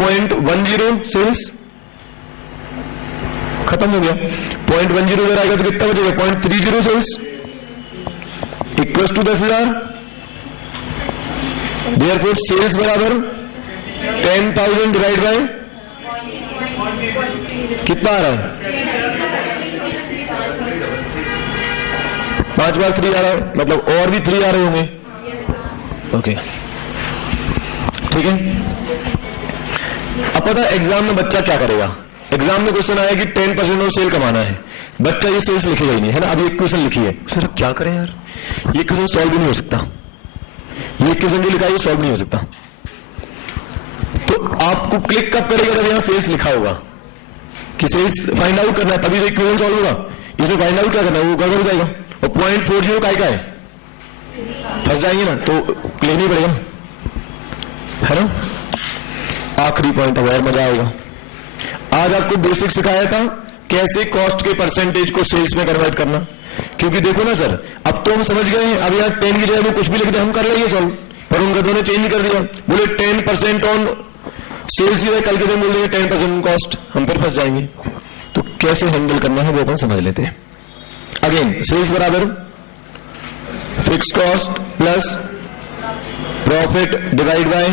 0.10 sales, खत्म हो गया। 0.10 इधर आएगा तो कितना बचेगा? 0.30 sales equals to 10,000। Therefore sales बराबर 10,000 डिवाइड बाय कितना आ रहा है? 5 बार 3 आ रहा है, मतलब और भी 3 आ रहे होंगे। ओके ठीक है। अब पता है एग्जाम में बच्चा क्या करेगा? एग्जाम में क्वेश्चन आया कि 10% और सेल कमाना है, बच्चा ये सेल्स लिखेगा ही नहीं, है ना। अभी एक क्वेश्चन लिखी है, सर क्या करें यार, ये क्वेश्चन सॉल्व भी नहीं हो सकता, ये क्वेश्चन जो लिखा है ये सॉल्व नहीं हो सकता। तो आपको क्लिक कब करेगा? जब यहां सेल्स लिखा होगा कि सेल्स फाइंड आउट करना है, तभी तो क्वेश्चन सॉल्व होगा। इसमें फाइंड आउट क्या करना है वो गड़बड़ हो जाएगा। और 0.40 का है, फंस जाएंगे ना, तो क्लिक नहीं पड़ेगा, है ना। आखिरी पॉइंट अब और मजा आएगा। आज आपको बेसिक सिखाया था कैसे कॉस्ट के परसेंटेज को सेल्स में कन्वर्ट करना, क्योंकि देखो ना सर, अब तो हम समझ गए हैं। अब यार 10 की जगह वो कुछ भी लिख दे हम कर लेंगे सॉल्व, पर उन गधों ने चेंज कर दिया, बोले 10% ऑन सेल्स की, कल के दिन बोल देंगे 10% कॉस्ट, हम फिर फंस जाएंगे। तो कैसे हैंडल करना है वो अपन समझ लेते हैं। अगेन सेल्स बराबर fix cost plus profit divide by.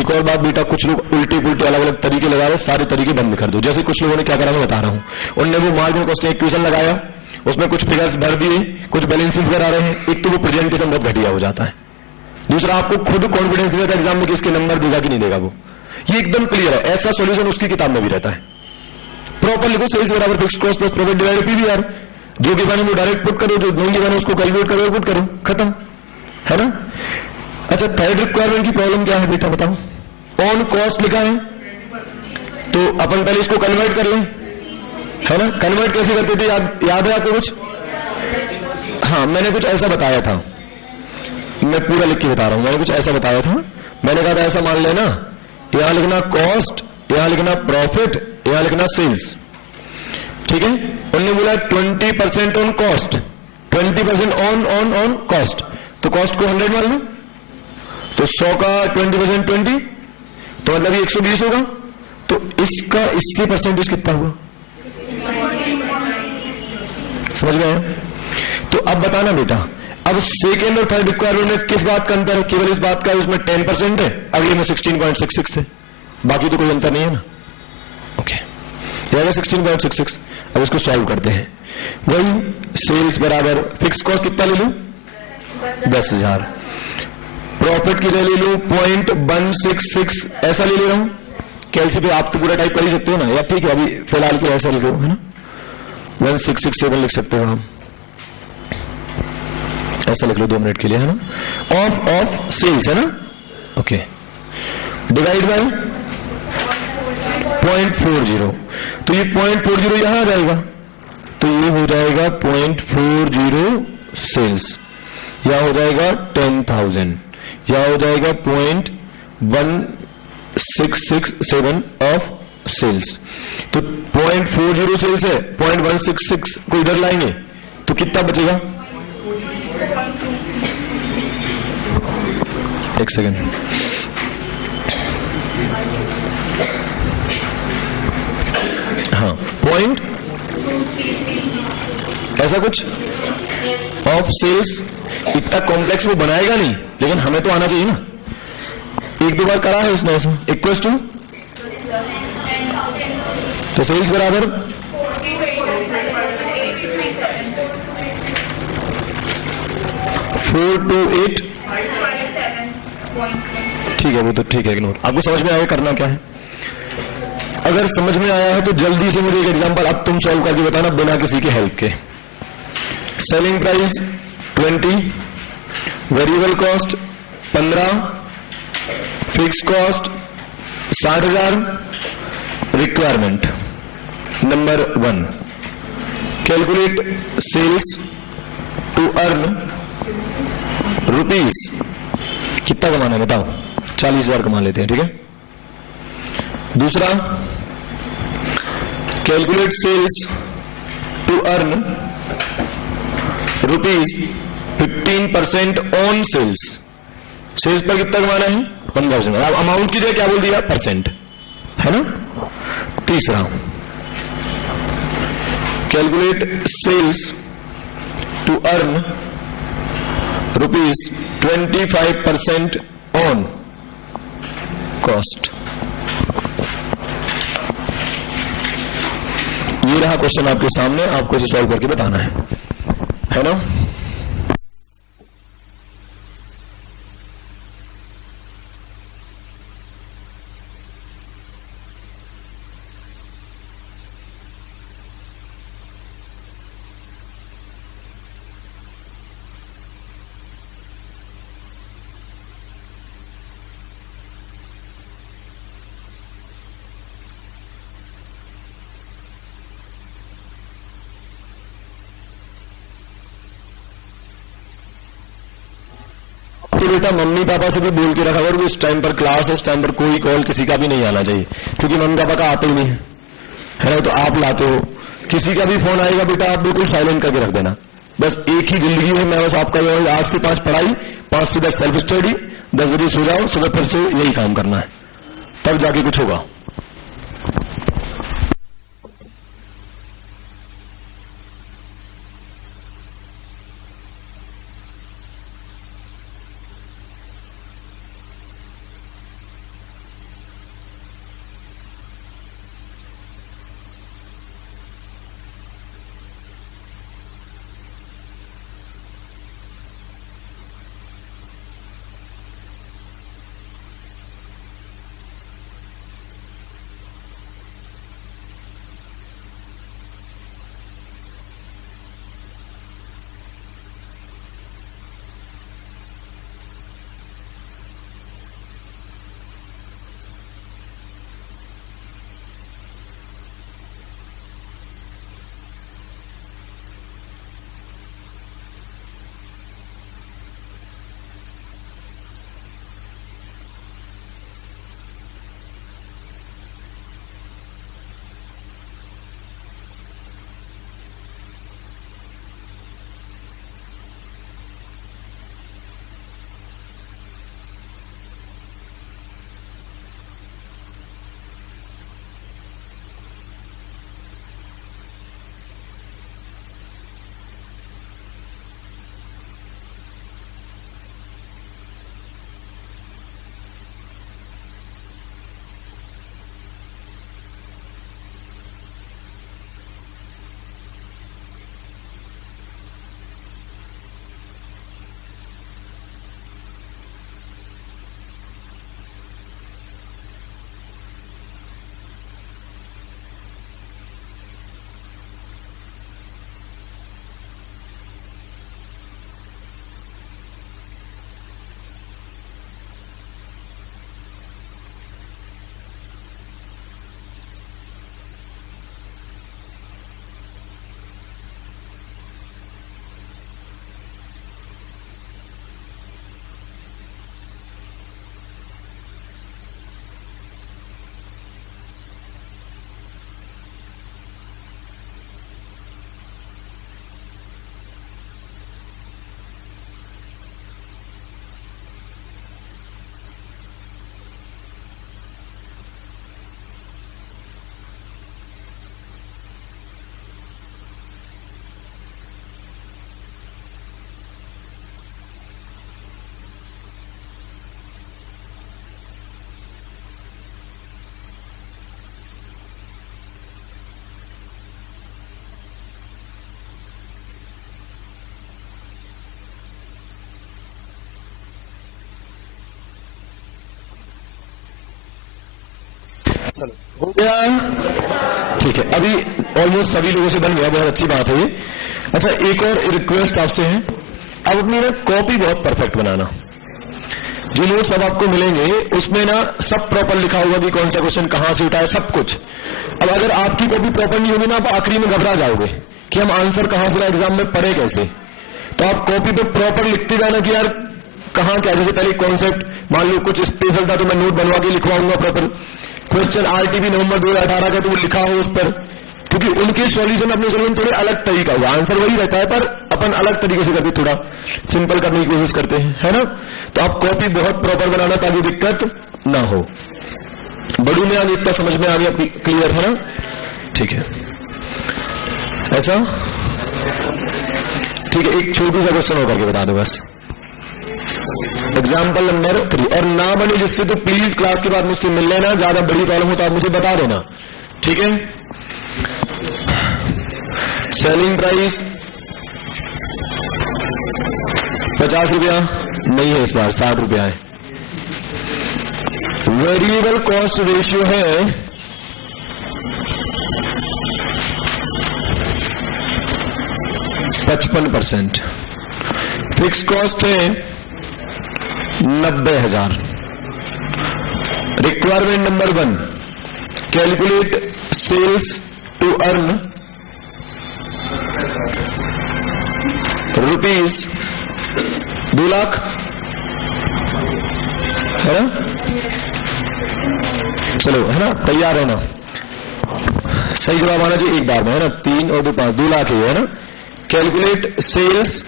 एक और बात बेटा, कुछ लोग उल्टे पुल्टे अलग अलग तरीके लगा रहे, सारे तरीके बंद कर दो। जैसे कुछ लोगों ने क्या करा मैं बता रहा हूं, उन्होंने वो मार्जिन कॉस्टिंग इक्वेशन लगाया, उसमें कुछ फिगर्स भर दिए, कुछ बैलेंसिंग फिगर आ रहे हैं। एक तो वो प्रेजेंटेशन बहुत घटिया हो जाता है, दूसरा आपको खुद कॉन्फिडेंस नहीं रहता एग्जाम में कि इसके नंबर देगा कि नहीं देगा वो, ये एकदम क्लियर है। ऐसा सॉल्यूशन उसकी किताब में भी रहता है। प्रॉपर लिखो सेल्स बराबर fix cost plus profit divided PVR, जो गिवन है वो डायरेक्ट पुट करो, जो नहीं गिवन है उसको कैलकुलेट करो, पुट करो, खत्म, है ना। अच्छा थर्ड रिक्वायरमेंट की प्रॉब्लम क्या है बेटा बताओ? ऑन कॉस्ट लिखा है तो अपन पहले इसको कन्वर्ट कर लें, है ना। कन्वर्ट कैसे करते थे याद है आपको कुछ? हाँ मैंने कुछ ऐसा बताया था, मैं पूरा लिख के बता रहा हूं। मैंने कुछ ऐसा बताया था, मैंने कहा था ऐसा मान लेना, यहां लिखना कॉस्ट, यहां लिखना प्रॉफिट, यहां लिखना सेल्स, ठीक है। उन्होंने बोला 20% ऑन कॉस्ट, 20% ऑन कॉस्ट, तो कॉस्ट को 100 मान लो, तो 100 का 20% 20, तो मतलब ये 120 होगा। तो इसका इससे परसेंटेज कितना हुआ? समझ गए? तो अब बताना बेटा, अब सेकेंड और थर्ड रिक्वायरमेंट में किस बात का अंतर है? केवल इस बात का, उसमें 10% है, अगले में 16.66 है, बाकी तो कोई अंतर नहीं है ना। ओके, यह 16.66। अब इसको सॉल्व करते हैं। वही सेल्स बराबर फिक्स कॉस्ट कितना ले लूं? 10,000। प्रॉफिट की ले लूं 0.166, ऐसा ले रहा हूं। कैलसी पे आप तो पूरा टाइप कर ही सकते हो ना, या ठीक है अभी फिलहाल के ऐसा लिखो, है ना। 1667 लिख सकते हो हम, ऐसा लिख लो 2 मिनट के लिए, है ना। ऑफ सेल्स, है ना। ओके, डिवाइड बाय 0.40, तो ये 0.40 यहां आ जाएगा, तो ये हो जाएगा 0.40 सेल्स, या हो जाएगा 10,000, या हो जाएगा 0.1667 ऑफ सेल्स। तो 0.40 सेल्स है, 0.166 को इधर लाएंगे तो कितना बचेगा? एक सेकेंड, हाँ पॉइंट ऐसा कुछ ऑफ सेल्स। इतना कॉम्प्लेक्स वो बनाएगा नहीं, लेकिन हमें तो आना चाहिए ना। 1-2 बार करा है उसने ऐसा। इक्वल्स टू, तो सेल्स बराबर 428, ठीक है वो तो ठीक है, इग्नोर। आपको समझ में आया करना क्या है? अगर समझ में आया है तो जल्दी से मुझे एक एग्जांपल अब तुम सॉल्व करके बताना बिना किसी के हेल्प के। Selling price 20, variable cost 15, fix cost 60,000, requirement number 1, calculate sales to earn rupees. कितना कमाना है बताओ? 40,000 कमा लेते हैं, ठीक है। दूसरा, calculate sales to earn rupees 15% on sales. Sales पर कितना कमाना है? 15%। अमाउंट की जगह क्या बोल दिया? परसेंट, है ना। तीसरा, calculate sales to earn ₹25% on cost. ये रहा क्वेश्चन आपके सामने, आपको इसे सॉल्व करके बताना है ना। तो बेटा मम्मी पापा से भी बोल के रखा अगर इस टाइम पर क्लास है, इस टाइम पर कोई कॉल किसी का भी नहीं आना चाहिए, क्योंकि मम्मी पापा का आते ही नहीं है ना, तो आप लाते हो। किसी का भी फोन आएगा बेटा आप बिल्कुल साइलेंट करके रख देना। बस एक ही जिंदगी है, मैं बस आपका 8 से 5 पढ़ाई, 5 से 10 सेल्फ स्टडी, 10 बजे सो जाओ, सुबह फिर से यही काम करना है, तब जाके कुछ होगा। चलो हो गया, ठीक है। अभी ऑलमोस्ट सभी लोगों से बन गया, बहुत अच्छी बात है ये। अच्छा, एक और रिक्वेस्ट आपसे है, अब अपनी ना कॉपी बहुत परफेक्ट बनाना। जो नोट्स अब आपको मिलेंगे उसमें ना सब प्रॉपर लिखा होगा कि कौन सा क्वेश्चन कहां से उठा है, सब कुछ। अब अगर आपकी कॉपी प्रॉपर नहीं होगी ना, आप आखिरी में घबरा जाओगे कि हम आंसर कहां से एग्जाम में पढ़े कैसे। तो आप कॉपी पे प्रॉपर लिखते जाना कि यार कहां क्या, जैसे पहले कॉन्सेप्ट मान लो कुछ स्पेशल था तो मैं नोट बनवा के लिखवाऊंगा प्रॉपर। क्वेश्चन आरटीबी नवंबर 2018 का तो वो लिखा हो उस पर, क्योंकि उनके सॉल्यूशन अपने सॉल्यूशन थोड़े अलग तरीका हुआ, आंसर वही रहता है पर अपन अलग तरीके से करते, थोड़ा सिंपल करने की कोशिश करते हैं, है ना। तो आप कॉपी बहुत प्रॉपर बनाना ताकि दिक्कत ना हो। बड़ू में आगे इतना समझ में आ गया, क्लियर है ना, ठीक है। ऐसा ठीक है, एक छोटू सा क्वेश्चन और करके बता दो बस, एग्जाम्पल नंबर 3। और ना बने जिससे तो प्लीज क्लास के बाद मुझसे मिल लेना, ज्यादा बड़ी प्रॉब्लम हो तो आप मुझे बता देना, ठीक है। सेलिंग प्राइस 50 रुपया नहीं है, इस बार 60 रुपया है। वेरिएबल कॉस्ट रेशियो है 55%, फिक्स कॉस्ट है 90,000। Requirement number 1, calculate sales to earn rupees 2 lakh, है ना। चलो, है ना, तैयार है ना, सही जवाब आना चाहिए एक बार में, है ना। 3 और 2 5, 2 लाख है ना। Calculate sales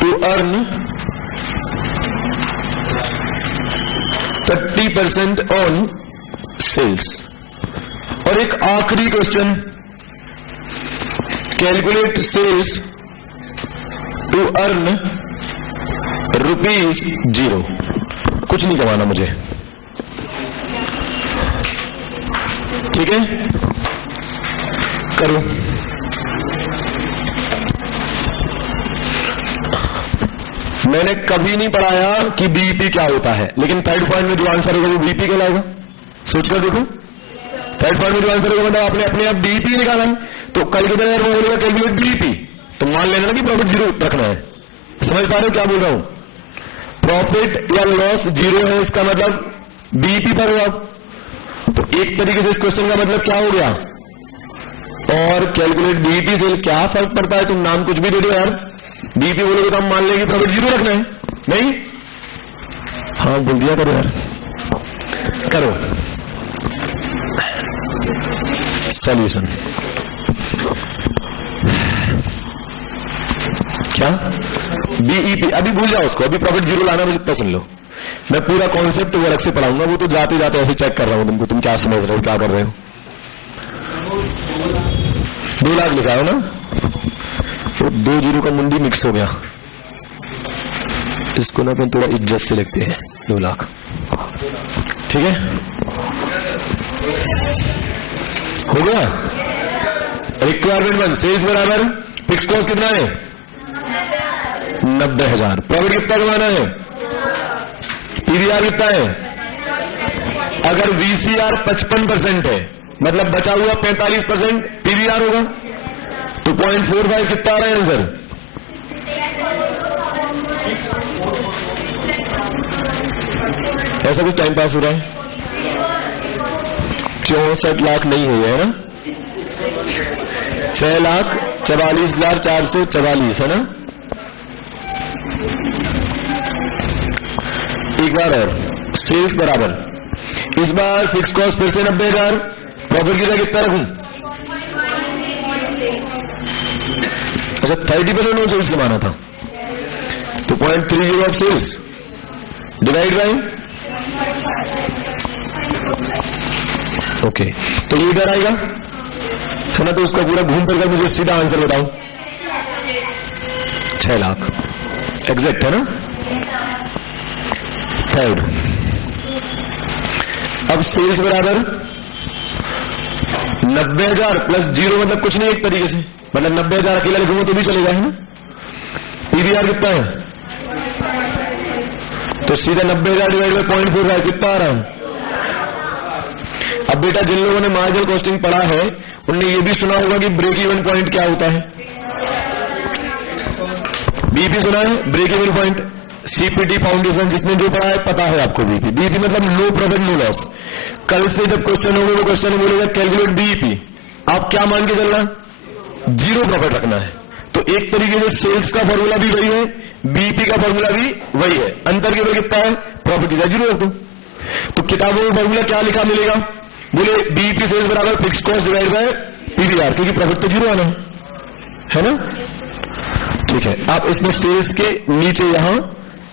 to earn 30% on sales. और एक आखिरी question, calculate sales to earn rupees 0। कुछ नहीं कमाना मुझे, ठीक है, करो। मैंने कभी नहीं पढ़ाया कि बीईपी क्या होता है, लेकिन थर्ड पॉइंट में जो आंसर होगा वो बीईपी कहलाएगा। सोचकर देखो, थर्ड पॉइंट में जो आंसर होगा मतलब आपने अपने आप बीईपी निकाला है, तो कल के दिन अगर वो बोलेगा कैलकुलेट बीईपी, तो मान लेना ना कि प्रॉफिट 0 रखना है। समझ पा रहे हो क्या बोल रहा हूं? प्रॉफिट या लॉस 0 है, इसका मतलब बीईपी पर हो आप। तो एक तरीके से इस क्वेश्चन का मतलब क्या हो गया, और कैलकुलेट बीईपी से क्या फर्क पड़ता है, तुम नाम कुछ भी दे दो यार, बीईपी बोलोगे तो हम मान लेंगे प्रॉफिट 0 रखना है, नहीं? हाँ बोल दिया करो यार, करो सॉल्यूशन। क्या बीईपी, अभी भूल जाओ उसको, अभी प्रॉफिट 0 लाना मुझे इतना सुन लो। मैं पूरा कॉन्सेप्ट वो अलग से पढ़ाऊंगा, वो तो जाते जाते ऐसे चेक कर रहा हूं तुमको, तुम क्या समझ रहे हो, क्या कर रहे हो। 2 लाख लिखा हो ना, तो 2 0 का मुंडी मिक्स हो गया, इसको ना अपन थोड़ा इज्जत से लिखते हैं 2 लाख, ठीक है, हो गया। रिक्वायरमेंट 1, सेल्स बराबर फिक्स कॉस्ट कितना है 90,000, प्रॉफिट कितना कमाना है, पीवीआर कितना है। अगर वीसीआर 55% है, मतलब बचा हुआ 45% पीवीआर होगा, तो 0.45 कितना आ रहा है आंसर। ऐसा कुछ टाइम पास हो रहा है, 64 लाख नहीं हुई है ना, 6,44,444 है ना। एक बार और, सेल्स बराबर, इस बार फिक्स कॉस्ट फिर से 90,000, प्रॉफिट की कितना रखूं। अच्छा 30% ऑफ सेल्स कमाना था, तो 0.30 off sales divide by, okay, तो ये इधर आएगा है ना, तो उसका पूरा घूम फिर कर मुझे सीधा आंसर बताओ, 6 लाख एग्जैक्ट है ना। थर्ड, अब सेल्स बराबर 90,000 प्लस 0 मतलब कुछ नहीं, एक तरीके से मतलब 90,000 अकेला लिखूंगा तो भी चलेगा, है ना। पीवीआर कितना है, तो सीधा 90,000 डिवाइड बाय 0.45 कितना आ रहा है। अब बेटा जिन लोगों ने मार्जिनल कॉस्टिंग पढ़ा है उनने ये भी सुना होगा कि ब्रेक इवन पॉइंट क्या होता है, बीपी सुना है, break even point. CPT foundation जिसने जो पढ़ा है पता है आपको, बीपी, बीपी मतलब नो प्रॉफिट नो लॉस। कल से जब क्वेश्चन होगा वो क्वेश्चन बोलेगा कैलकुलेट बीईपी, आप क्या मान के चलना, 0 प्रॉफिट रखना है। तो एक तरीके से सेल्स का फॉर्मूला भी वही है, बीईपी का फॉर्मूला भी वही है, अंतर केवल कितना है, प्रॉफिट की 0 रख दो। तो किताबों में फॉर्मूला क्या लिखा मिलेगा, बोले बीईपी सेल्स बराबर fix cost divide by PVR, क्योंकि प्रॉफिट तो 0 आना है ना। ठीक है, आप इसमें सेल्स के नीचे यहां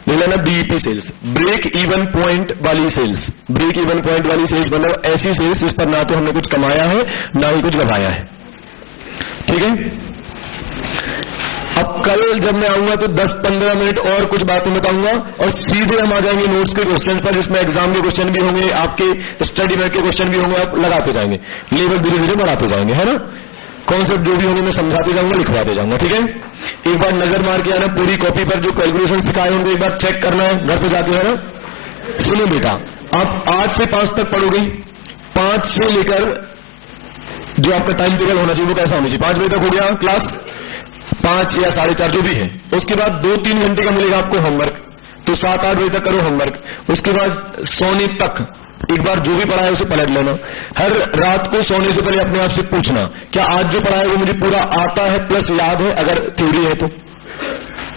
ले लेना BEP sales, break even point वाली सेल्स। ब्रेक इवन पॉइंट वाली सेल्स मतलब ऐसी सेल्स जिस पर ना तो हमने कुछ कमाया है ना ही कुछ गवाया है। ठीक है, अब कल जब मैं आऊंगा तो 10-15 मिनट और कुछ बातें बताऊंगा और सीधे हम आ जाएंगे नोट्स के क्वेश्चन पर, जिसमें एग्जाम के क्वेश्चन भी होंगे, आपके स्टडी में के क्वेश्चन भी होंगे, आप लगाते जाएंगे, लेवल धीरे धीरे बढ़ाते जाएंगे, है ना। कॉन्सेप्ट जो भी होंगे मैं समझाते जाऊंगा, लिखवाते जाऊंगा। ठीक है, एक बार नजर मार के आना पूरी कॉपी पर, जो कैलकुलेशन सिखाए होंगे एक बार चेक करना है घर पे जाके, है ना। सुनो बेटा, आप 8 से 5 तक पढ़ोगे, 5 से लेकर जो आपका टाइम टेबल होना चाहिए वो कैसा होना चाहिए, 5 बजे तक हो गया क्लास, 5 या 4:30 जो भी है, उसके बाद 2-3 घंटे का मिलेगा आपको होमवर्क, तो 7-8 बजे तक करो होमवर्क। उसके बाद सोने तक एक बार जो भी पढ़ा है उसे पलट लेना। हर रात को सोने से पहले अपने आप से पूछना, क्या आज जो पढ़ा है वो मुझे पूरा आता है प्लस याद है, अगर थ्योरी है तो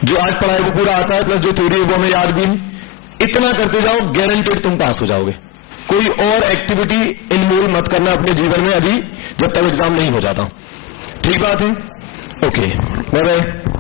जो आज पढ़ा है वो पूरा आता है प्लस जो थ्योरी है वो हमें याद भी। इतना करते जाओ, गारंटेड तुम पास हो जाओगे। कोई और एक्टिविटी इन्वॉल्व मत करना अपने जीवन में अभी, जब तक एग्जाम नहीं हो जाता। ठीक बात है, ओके, बाय बाय।